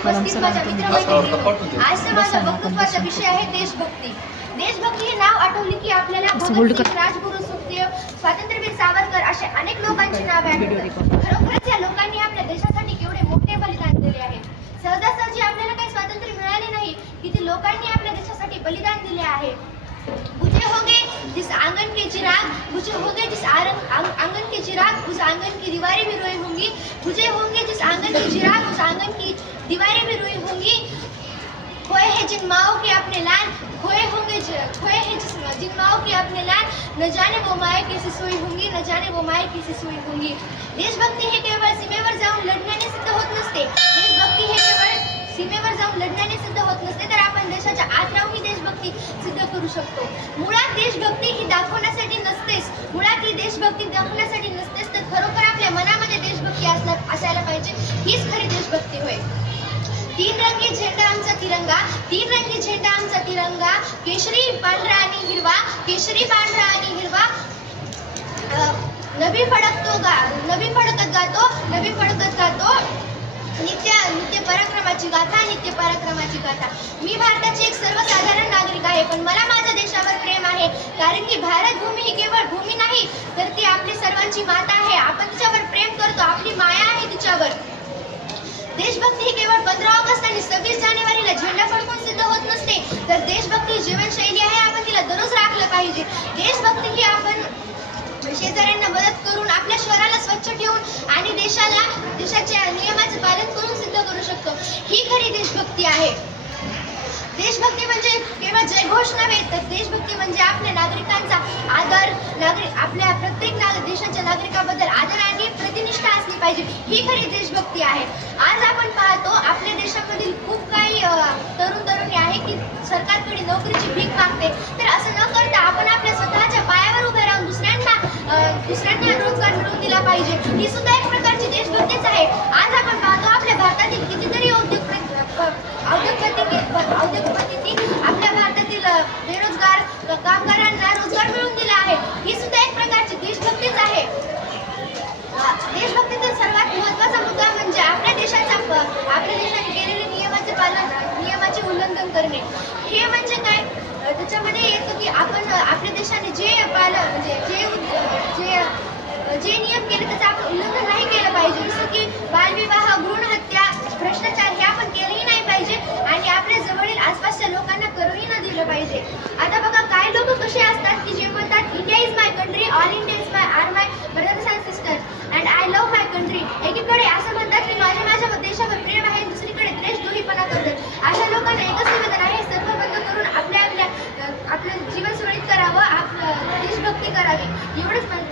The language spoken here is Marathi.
उपस्थित माझ्या मित्रमैत्रिणींनो, आजचा माझा वक्तव्याचा विषय आहे देशभक्ती. देशभक्ती हे नाव आठवले की आपल्याला भगतसिंग, राजगुरू, सुखदेव, स्वातंत्र्यवीर सावरकर असे अनेक लोकांची नावे आठवतात. खरोखरच या लोकांनी आपल्या देशासाठी केवढे मोठे बलिदान दिले आहे. सहजासहजी आपल्याला काही स्वातंत्र्य मिळाले नाही, किती लोकांनी आपल्या देशासाठी बलिदान दिले आहे. बुझे होंगे जिस आंगन के चिराग, बुझे होंगे जिस आंगन के चिराग, उस आंगन की दीवारें भी रोई होंगी. बुझे होंगे जिस आंगन के चिराग, उस आंगन की दीवारें भी रोई होंगी. खोए हैं जिन माओ के अपने लान, खोए हैं जिन माओ के अपने लान, न जाने वो माए कैसे सोई होंगी, न जाने वो माए कैसे सोई होंगी. देशभक्ती हे केवळ सीमेवर जाऊन लढण्याने सिद्ध होत नसते. देशभक्ती हे केवळ सीमेवर जाऊन लढण्याने सिद्ध होत नसते, तर आपण देशाच्या आत राहून देशभक्ती सिद्ध करू शकतो. मुळात देशभक्ती ही दाखवण्यासाठी नसतेच. मुळात ही देशभक्ती दाखवण्यासाठी नसतेच, तर खरोखर आपल्या मनामध्ये देशभक्ती असायला पाहिजे. हीच खरी देशभक्ती होय. तीन रंगी झेंडा आमचा तिरंगा, तीन रंगी झेंडा आमचा तिरंगा, केशरी, पांढरा आणि हिरवा, केशरी, पांढरा आणि हिरवा. नभी फडकत गातो, नभी फडकत गातो, नित्य पराक्रमाची गाथा, नित्य पराक्रमाची गाथा. मी भारताची एक सर्वसाधारण नागरिक आहे, पण मला माझ्या देशावर प्रेम आहे. कारण की भारत भूमी ही केवळ भूमी नाही, तर ती आपली सर्वांची माता आहे. आपण तिच्यावर प्रेम करतो, आपली माया आहे तिच्यावर. देशभक्ती ही केवळ 15 ऑगस्ट आणि 26 जानेवारीला झेंडा फडकून सिद्ध होत नसते, तर देशभक्ती जीवनशैली आहे. आपण तिला दररोज राखलं पाहिजे. देशभक्ती ही आपण शेजाऱ्यांना मदत करून, आपल्या शहराला स्वच्छ ठेवून आणि देशाच्या नियमाचे पालन करून सिद्ध करू शकतो. ही खरी देशभक्ती आहे. देशभक्ती म्हणजे केवळ जयघोष नव्हे, तर देशभक्ती म्हणजे आपल्या नागरिकांचा आदर, आपल्या प्रत्येक देशाच्या नागरिकाबद्दल आदर आणि प्रतिनिष्ठा असली पाहिजे. ही खरी देशभक्ती आहे. आज आपण पाहतो आपल्या देशामधील खूप काही तरुणी आहे की सरकारकडे नोकरीची भीक मागते. तर असं न करता आपण आपल्या स्वतःच्या पायावर उभे राहून दुसऱ्यांना रोजगार मिळवून दिला पाहिजे. ही सुद्धा एक प्रकारची देशभक्तीच आहे. आज आपण पाहतो आपल्या भारतातील कितीतरी उद्योगपती आपल्या भारतातील बेरोजगार कामगारांना रोजगार मिळवून दिला आहे. ही सुद्धा एक प्रकारची देशभक्तीच आहे. देशभक्तीचा सर्वात महत्त्वाचा मुद्दा म्हणजे आपल्या देशाने केलेले नियमाचे उल्लंघन करणे. हे म्हणजे काय? त्याच्यामध्ये येतं की आपण आपल्या देशाने जे नियम केले त्याचं आपण उल्लंघन नाही केलं पाहिजे. जसं की बालविवाह, भ्रूण हत्या, भ्रष्टाचार हे आपण केलंही नाही पाहिजे आणि आपल्या जवळील आसपासच्या लोकांना करूही न दिलं पाहिजे. आता बघा काही लोक कसे असतात की जे म्हणतात India is my country, all India is my brothers and sisters and I love my country. एकीकडे असं म्हणतात की माझ्या देशावर प्रेम आहे, दुसरीकडे देशद्रोहीपणा करतात. अशा लोकांना एकच निवेदन आहे, सर्व बंद करून आपलं जीवन सुरळीत करावं, देशभक्ती करावी. एवढंच म्हणून